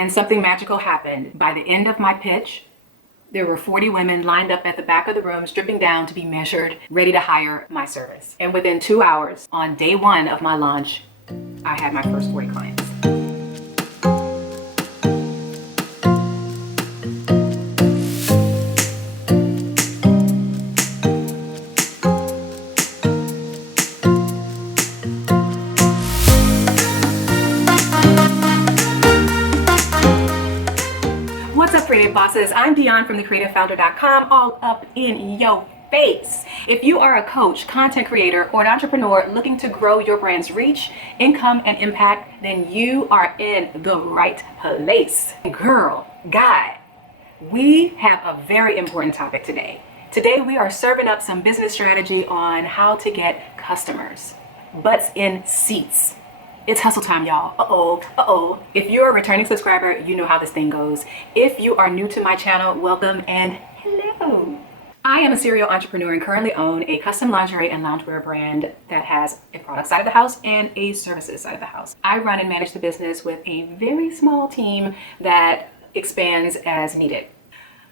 And something magical happened. By the end of my pitch, there were 40 women lined up at the back of the room, stripping down to be measured, ready to hire my service. And within 2 hours, on day one of my launch, I had my first 40 clients. What's up, creative bosses? I'm Dion from thecreativefounder.com, all up in yo face. If you are a coach, content creator, or an entrepreneur looking to grow your brand's reach, income, and impact, then you are in the right place. Girl, guy, we have a very important topic today. Today we are serving up some business strategy on how to get customers, butts in seats. It's hustle time, y'all. If you're a returning subscriber, you know how this thing goes. If you are new to my channel, welcome and hello. I am a serial entrepreneur and currently own a custom lingerie and loungewear brand that has a product side of the house and a services side of the house. I run and manage the business with a very small team that expands as needed.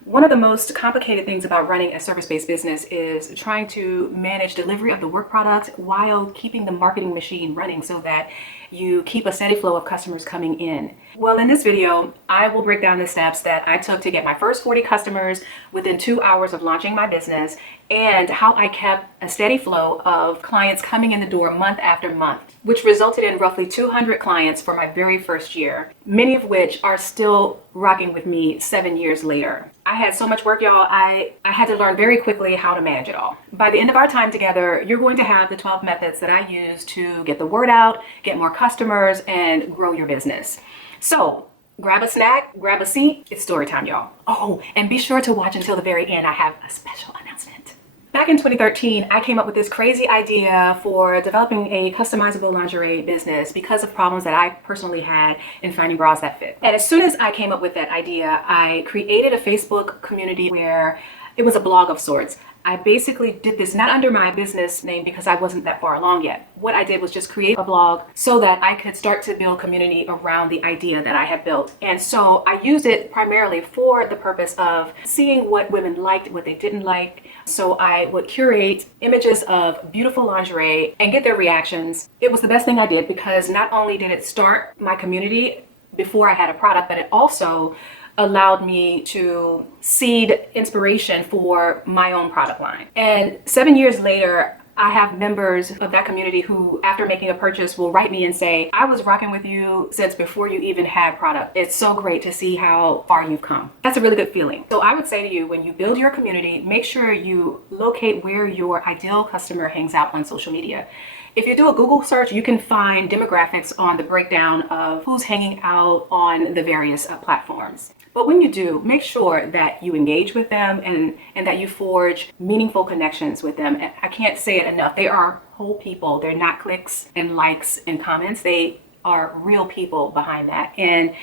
One of the most complicated things about running a service-based business is trying to manage delivery of the work product while keeping the marketing machine running so that you keep a steady flow of customers coming in. Well, in this video, I will break down the steps that I took to get my first 40 customers within 2 hours of launching my business and how I kept a steady flow of clients coming in the door month after month, which resulted in roughly 200 clients for my very first year, many of which are still rocking with me 7 years later. I had so much work, y'all. I had to learn very quickly how to manage it all. By the end of our time together, you're going to have the 12 methods that I use to get the word out, get more customers, and grow your business. So grab a snack, grab a seat. It's story time, y'all. Oh, and be sure to watch until the very end. I have a special announcement. Back in 2013, I came up with this crazy idea for developing a customizable lingerie business because of problems that I personally had in finding bras that fit. And as soon as I came up with that idea, I created a Facebook community where it was a blog of sorts. I basically did this not under my business name because I wasn't that far along yet. What I did was just create a blog so that I could start to build community around the idea that I had built. And so I used it primarily for the purpose of seeing what women liked, what they didn't like. So I would curate images of beautiful lingerie and get their reactions. It was the best thing I did because not only did it start my community before I had a product, but it also allowed me to seed inspiration for my own product line. And 7 years later, I have members of that community who, after making a purchase, will write me and say, I was rocking with you since before you even had product. It's so great to see how far you've come. That's a really good feeling. So I would say to you, when you build your community, make sure you locate where your ideal customer hangs out on social media. If you do a Google search, you can find demographics on the breakdown of who's hanging out on the various platforms. But when you do, make sure that you engage with them and that you forge meaningful connections with them. And I can't say it enough. They are whole people. They're not clicks and likes and comments. They are real people behind that. And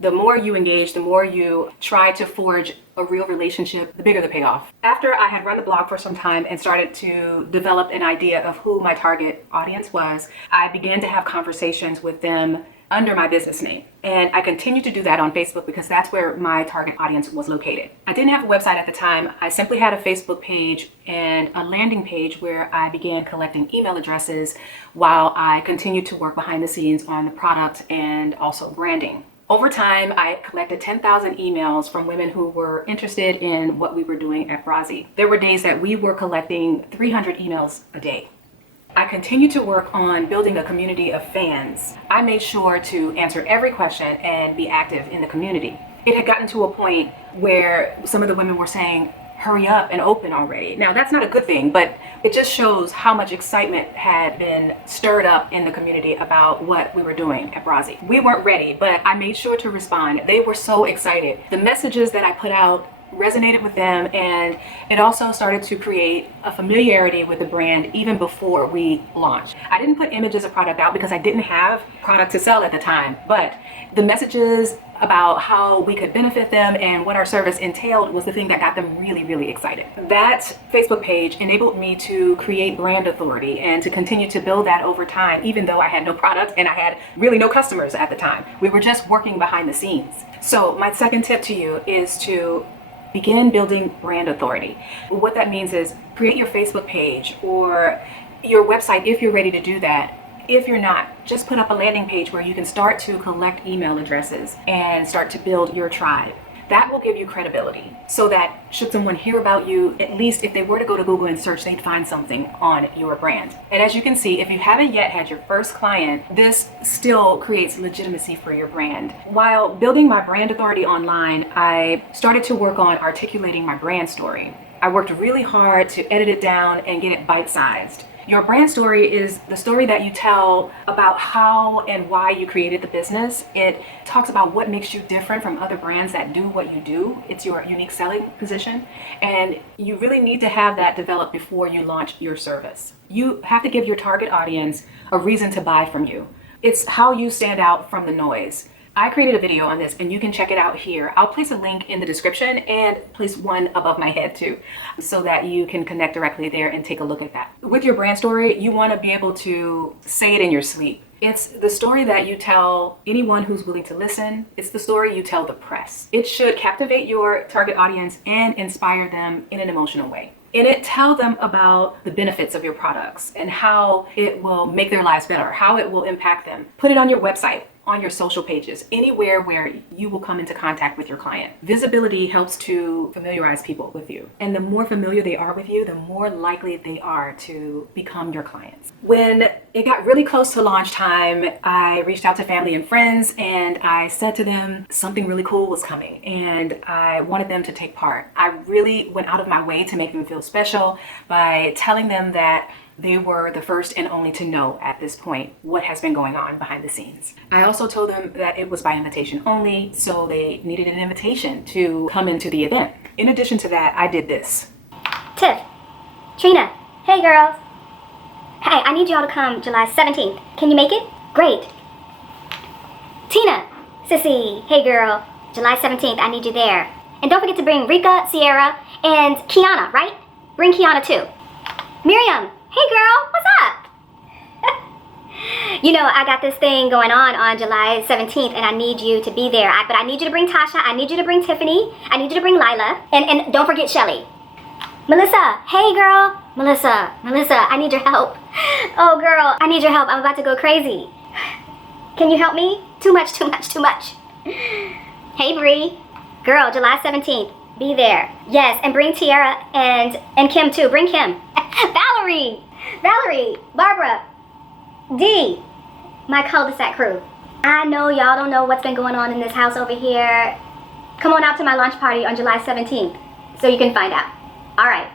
the more you engage, the more you try to forge a real relationship, the bigger the payoff. After I had run the blog for some time and started to develop an idea of who my target audience was, I began to have conversations with them under my business name. And I continued to do that on Facebook because that's where my target audience was located. I didn't have a website at the time. I simply had a Facebook page and a landing page where I began collecting email addresses while I continued to work behind the scenes on the product and also branding. Over time, I collected 10,000 emails from women who were interested in what we were doing at Brazi. There were days that we were collecting 300 emails a day. I continued to work on building a community of fans. I made sure to answer every question and be active in the community. It had gotten to a point where some of the women were saying, hurry up and open already. Now, that's not a good thing, but it just shows how much excitement had been stirred up in the community about what we were doing at Brazi. We weren't ready, but I made sure to respond. They were so excited. The messages that I put out resonated with them, and it also started to create a familiarity with the brand even before we launched. I didn't put images of product out because I didn't have product to sell at the time, but the messages about how we could benefit them and what our service entailed was the thing that got them really, really excited. That Facebook page enabled me to create brand authority and to continue to build that over time, even though I had no product and I had really no customers at the time. We were just working behind the scenes. So my second tip to you is to begin building brand authority. What that means is create your Facebook page or your website if you're ready to do that. If you're not, just put up a landing page where you can start to collect email addresses and start to build your tribe. That will give you credibility so that should someone hear about you, at least if they were to go to Google and search, they'd find something on your brand. And as you can see, if you haven't yet had your first client, this still creates legitimacy for your brand. While building my brand authority online, I started to work on articulating my brand story. I worked really hard to edit it down and get it bite-sized. Your brand story is the story that you tell about how and why you created the business. It talks about what makes you different from other brands that do what you do. It's your unique selling position. And you really need to have that developed before you launch your service. You have to give your target audience a reason to buy from you. It's how you stand out from the noise. I created a video on this and you can check it out here. I'll place a link in the description and place one above my head too, so that you can connect directly there and take a look at that. With your brand story, you want to be able to say it in your sleep. It's the story that you tell anyone who's willing to listen. It's the story you tell the press. It should captivate your target audience and inspire them in an emotional way. In it, tell them about the benefits of your products and how it will make their lives better, how it will impact them. Put it on your website, on your social pages, anywhere where you will come into contact with your client. Visibility helps to familiarize people with you. And the more familiar they are with you, the more likely they are to become your clients. When it got really close to launch time, I reached out to family and friends and I said to them something really cool was coming and I wanted them to take part. I really went out of my way to make them feel special by telling them that they were the first and only to know at this point what has been going on behind the scenes. I also told them that it was by invitation only, so they needed an invitation to come into the event. In addition to that, I did this. Tiff, Trina, hey girls. Hey, I need y'all to come July 17th. Can you make it? Great. Tina, Sissy, hey girl, July 17th, I need you there. And don't forget to bring Rika, Sierra, and Kiana, right? Bring Kiana too. Miriam, hey girl, what's up? You know, I got this thing going on July 17th and I need you to be there. But I need you to bring Tasha, I need you to bring Tiffany, I need you to bring Lila, and don't forget Shelly. Melissa, hey girl. Melissa, I need your help. Oh girl, I need your help, I'm about to go crazy. Can you help me? Too much. Hey Bree, girl, July 17th, be there. Yes, and bring Tiara and Kim too, bring Kim. Valerie, Barbara, D, my cul-de-sac crew. I know y'all don't know what's been going on in this house over here. Come on out to my launch party on July 17th so you can find out. All right.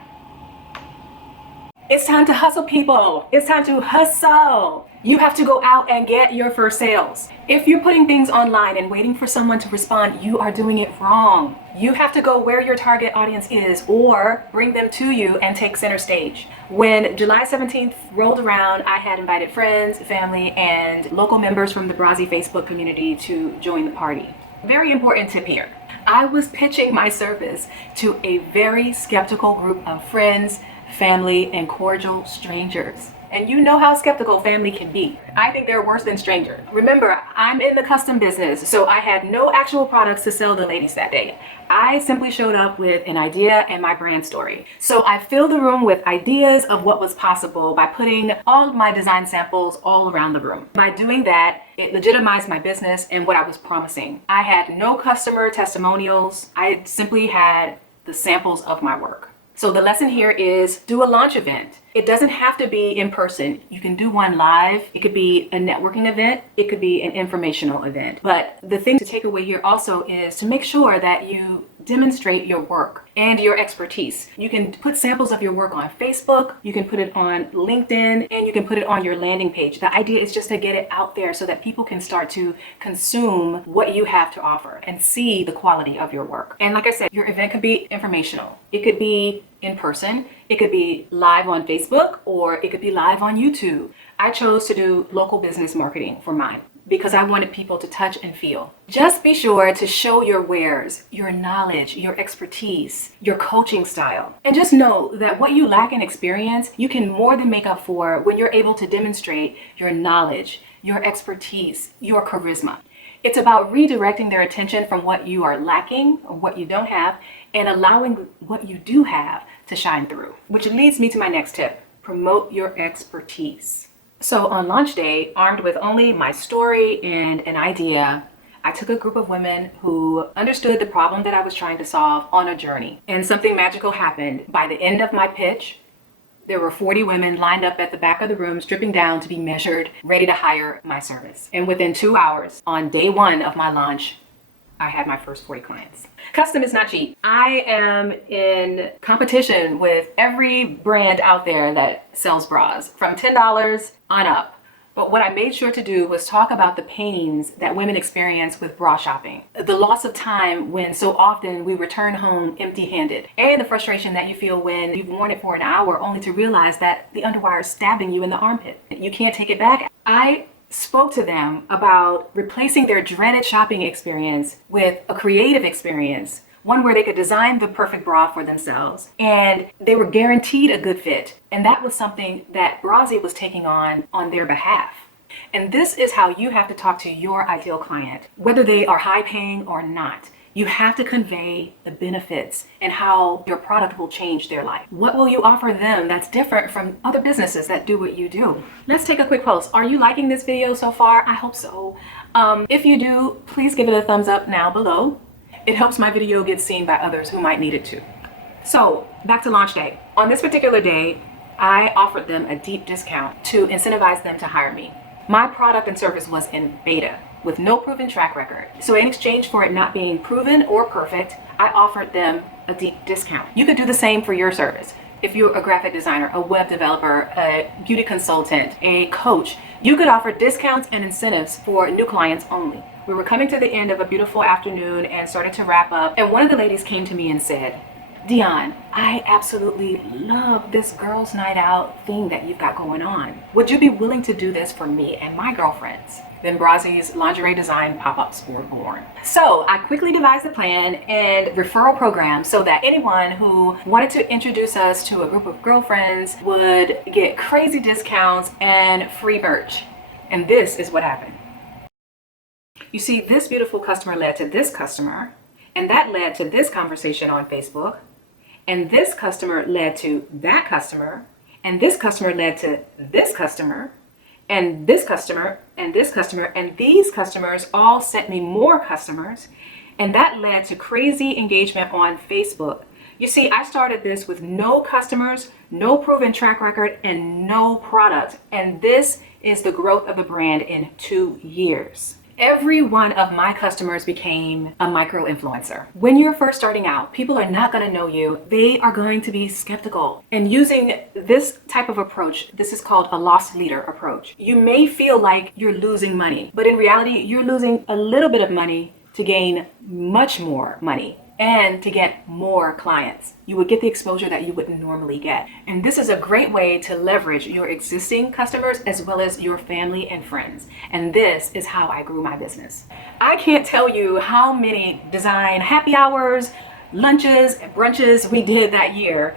It's time to hustle, people. It's time to hustle. You have to go out and get your first sales. If you're putting things online and waiting for someone to respond, you are doing it wrong. You have to go where your target audience is or bring them to you and take center stage. When July 17th rolled around, I had invited friends, family, and local members from the Brazzi Facebook community to join the party. Very important tip here. I was pitching my service to a very skeptical group of friends, family, and cordial strangers. And you know how skeptical family can be. I think they're worse than strangers. Remember, I'm in the custom business, so I had no actual products to sell the ladies that day. I simply showed up with an idea and my brand story. So I filled the room with ideas of what was possible by putting all of my design samples all around the room. By doing that, it legitimized my business and what I was promising. I had no customer testimonials. I simply had the samples of my work. So the lesson here is do a launch event. It doesn't have to be in person. You can do one live. It could be a networking event. It could be an informational event. But the thing to take away here also is to make sure that you demonstrate your work and your expertise. You can put samples of your work on Facebook, you can put it on LinkedIn, and you can put it on your landing page. The idea is just to get it out there so that people can start to consume what you have to offer and see the quality of your work. And like I said, your event could be informational. It could be in person, it could be live on Facebook, or it could be live on YouTube. I chose to do local business marketing for mine because I wanted people to touch and feel. Just be sure to show your wares, your knowledge, your expertise, your coaching style. And just know that what you lack in experience, you can more than make up for when you're able to demonstrate your knowledge, your expertise, your charisma. It's about redirecting their attention from what you are lacking or what you don't have and allowing what you do have to shine through. Which leads me to my next tip: promote your expertise. So on launch day, armed with only my story and an idea, I took a group of women who understood the problem that I was trying to solve on a journey. And something magical happened. By the end of my pitch, there were 40 women lined up at the back of the room, stripping down to be measured, ready to hire my service. And within 2 hours, on day one of my launch, I had my first 40 clients. Custom is not cheap. I am in competition with every brand out there that sells bras, from $10 on up. But what I made sure to do was talk about the pains that women experience with bra shopping, the loss of time when so often we return home empty-handed, and the frustration that you feel when you've worn it for an hour only to realize that the underwire is stabbing you in the armpit. You can't take it back. I spoke to them about replacing their dreaded shopping experience with a creative experience, one where they could design the perfect bra for themselves and they were guaranteed a good fit. And that was something that Brazzi was taking on their behalf. And this is how you have to talk to your ideal client, whether they are high paying or not. You have to convey the benefits and how your product will change their life. What will you offer them that's different from other businesses that do what you do? Let's take a quick pulse. Are you liking this video so far? I hope so. If you do, please give it a thumbs up now below. It helps my video get seen by others who might need it too. So back to launch day. On this particular day, I offered them a deep discount to incentivize them to hire me. My product and service was in beta with no proven track record. So in exchange for it not being proven or perfect, I offered them a deep discount. You could do the same for your service. If you're a graphic designer, a web developer, a beauty consultant, a coach, you could offer discounts and incentives for new clients only. We were coming to the end of a beautiful afternoon and starting to wrap up, and one of the ladies came to me and said, "Dion, I absolutely love this girls' night out thing that you've got going on. Would you be willing to do this for me and my girlfriends?" Then Brazzi's lingerie design pop-ups were born. So I quickly devised a plan and referral program so that anyone who wanted to introduce us to a group of girlfriends would get crazy discounts and free merch. And this is what happened. You see, this beautiful customer led to this customer, and that led to this conversation on Facebook, and this customer led to that customer, and this customer led to this customer, and this customer, and this customer, and these customers all sent me more customers, and that led to crazy engagement on Facebook. You see, I started this with no customers, no proven track record, and no product, and this is the growth of the brand in 2 years. Every one of my customers became a micro influencer. When you're first starting out, people are not going to know you. They are going to be skeptical. And using this type of approach, this is called a loss leader approach. You may feel like you're losing money, but in reality, you're losing a little bit of money to gain much more money and to get more clients. You would get the exposure that you wouldn't normally get. And this is a great way to leverage your existing customers as well as your family and friends. And this is how I grew my business. I can't tell you how many design happy hours, lunches, and brunches we did that year.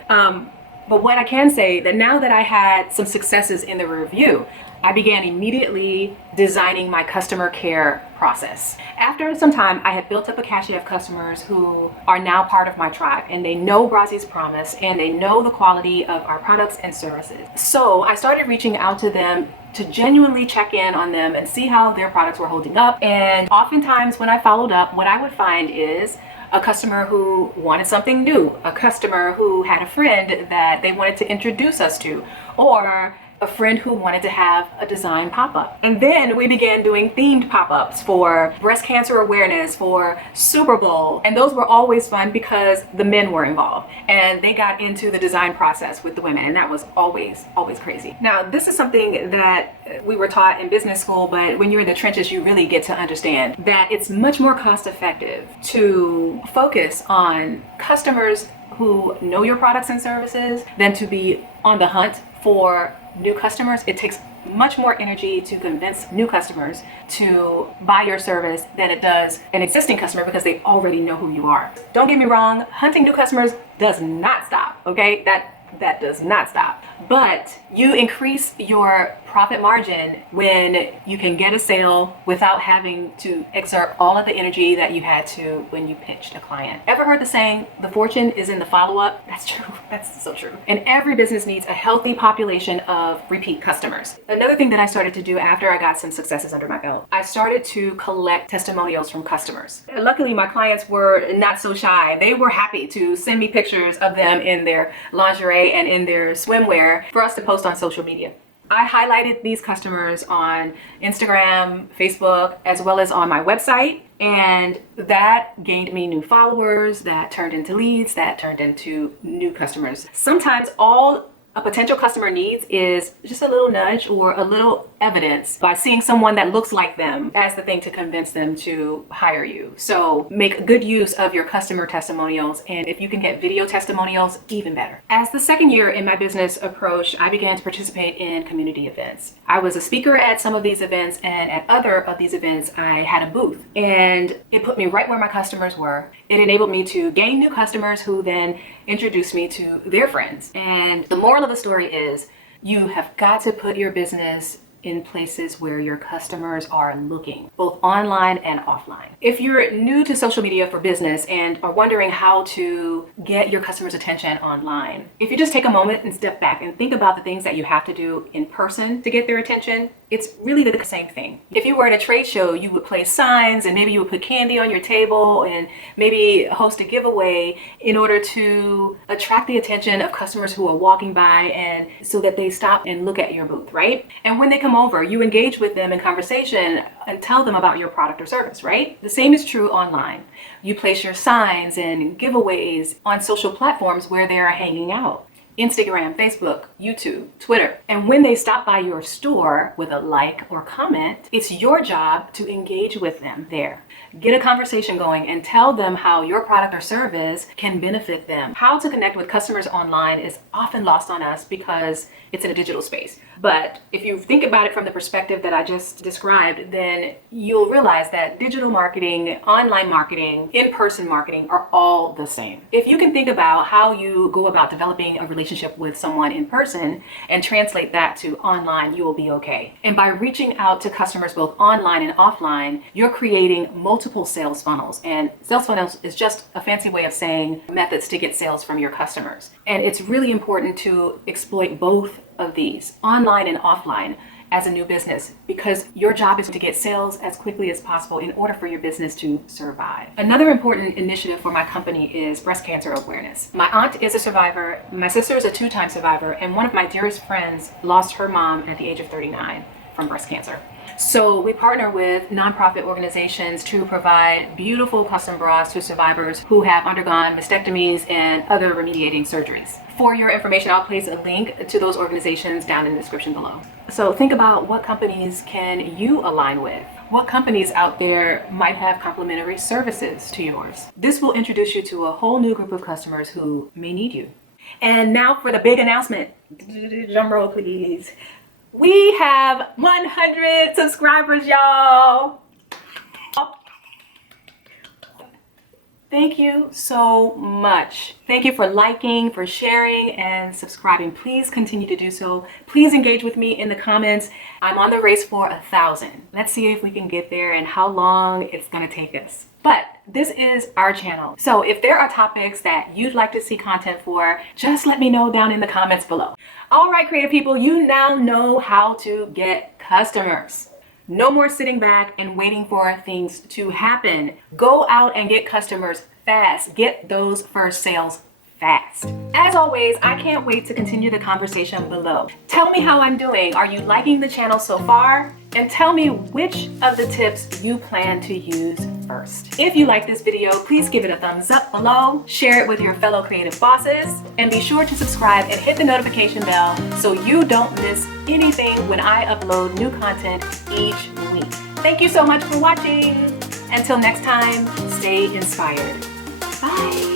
But what I can say that now that I had some successes in the review, I began immediately designing my customer care process. After some time, I had built up a cache of customers who are now part of my tribe, and they know Brazzi's promise and they know the quality of our products and services. So I started reaching out to them to genuinely check in on them and see how their products were holding up. And oftentimes when I followed up, what I would find is a customer who wanted something new, a customer who had a friend that they wanted to introduce us to, or a friend who wanted to have a design pop-up. And then we began doing themed pop-ups for breast cancer awareness, for Super Bowl. And those were always fun because the men were involved and they got into the design process with the women. And that was always crazy. Now, this is something that we were taught in business school, but when you're in the trenches, you really get to understand that it's much more cost effective to focus on customers who know your products and services than to be on the hunt for new customers. It takes much more energy to convince new customers to buy your service than it does an existing customer because they already know who you are. Don't get me wrong, hunting new customers does not stop, okay? That does not stop. But you increase your profit margin when you can get a sale without having to exert all of the energy that you had to when you pitched a client. Ever heard the saying, the fortune is in the follow-up? That's true. That's so true. And every business needs a healthy population of repeat customers. Another thing that I started to do after I got some successes under my belt, I started to collect testimonials from customers. Luckily, my clients were not so shy. They were happy to send me pictures of them in their lingerie and in their swimwear for us to post on social media. I highlighted these customers on Instagram, Facebook, as well as on my website, and that gained me new followers, that turned into leads, that turned into new customers. Sometimes all a potential customer needs is just a little nudge or a little evidence by seeing someone that looks like them as the thing to convince them to hire you. So make good use of your customer testimonials, and if you can get video testimonials, even better. As the second year in my business approached, I began to participate in community events. I was a speaker at some of these events, and at other of these events, I had a booth, and it put me right where my customers were. It enabled me to gain new customers who then introduced me to their friends. And the moral of the story is you have got to put your business in places where your customers are looking, both online and offline. If you're new to social media for business and are wondering how to get your customers' attention online, if you just take a moment and step back and think about the things that you have to do in person to get their attention, it's really the same thing. If you were at a trade show, you would place signs and maybe you would put candy on your table and maybe host a giveaway in order to attract the attention of customers who are walking by, and so that they stop and look at your booth, right? And when they come over, you engage with them in conversation and tell them about your product or service, right? The same is true online. You place your signs and giveaways on social platforms where they are hanging out. Instagram, Facebook, YouTube, Twitter. And when they stop by your store with a like or comment, it's your job to engage with them there. Get a conversation going and tell them how your product or service can benefit them. How to connect with customers online is often lost on us because it's in a digital space. But if you think about it from the perspective that I just described, then you'll realize that digital marketing, online marketing, in-person marketing are all the same. If you can think about how you go about developing a relationship with someone in person and translate that to online, you will be okay. And by reaching out to customers both online and offline, you're creating multiple sales funnels. And sales funnels is just a fancy way of saying methods to get sales from your customers. And it's really important to exploit both of these, online and offline, as a new business, because your job is to get sales as quickly as possible in order for your business to survive. Another important initiative for my company is breast cancer awareness. My aunt is a survivor, my sister is a 2-time survivor, and one of my dearest friends lost her mom at the age of 39 from breast cancer. So we partner with nonprofit organizations to provide beautiful custom bras to survivors who have undergone mastectomies and other remediating surgeries. For your information, I'll place a link to those organizations down in the description below. So think about what companies can you align with? What companies out there might have complementary services to yours? This will introduce you to a whole new group of customers who may need you. And now for the big announcement. Drum roll, please. We have 100 subscribers, y'all. Thank you so much. Thank you for liking, for sharing, and subscribing. Please continue to do so. Please engage with me in the comments. I'm on the race for 1,000. Let's see if we can get there and how long it's gonna take us. But this is our channel. So if there are topics that you'd like to see content for, just let me know down in the comments below. All right, creative people, you now know how to get customers. No more sitting back and waiting for things to happen. Go out and get customers fast. Get those first sales fast. As always, I can't wait to continue the conversation below. Tell me how I'm doing. Are you liking the channel so far? And tell me which of the tips you plan to use first. If you like this video, please give it a thumbs up below, share it with your fellow creative bosses, and be sure to subscribe and hit the notification bell so you don't miss anything when I upload new content each week. Thank you so much for watching. Until next time, stay inspired. Bye.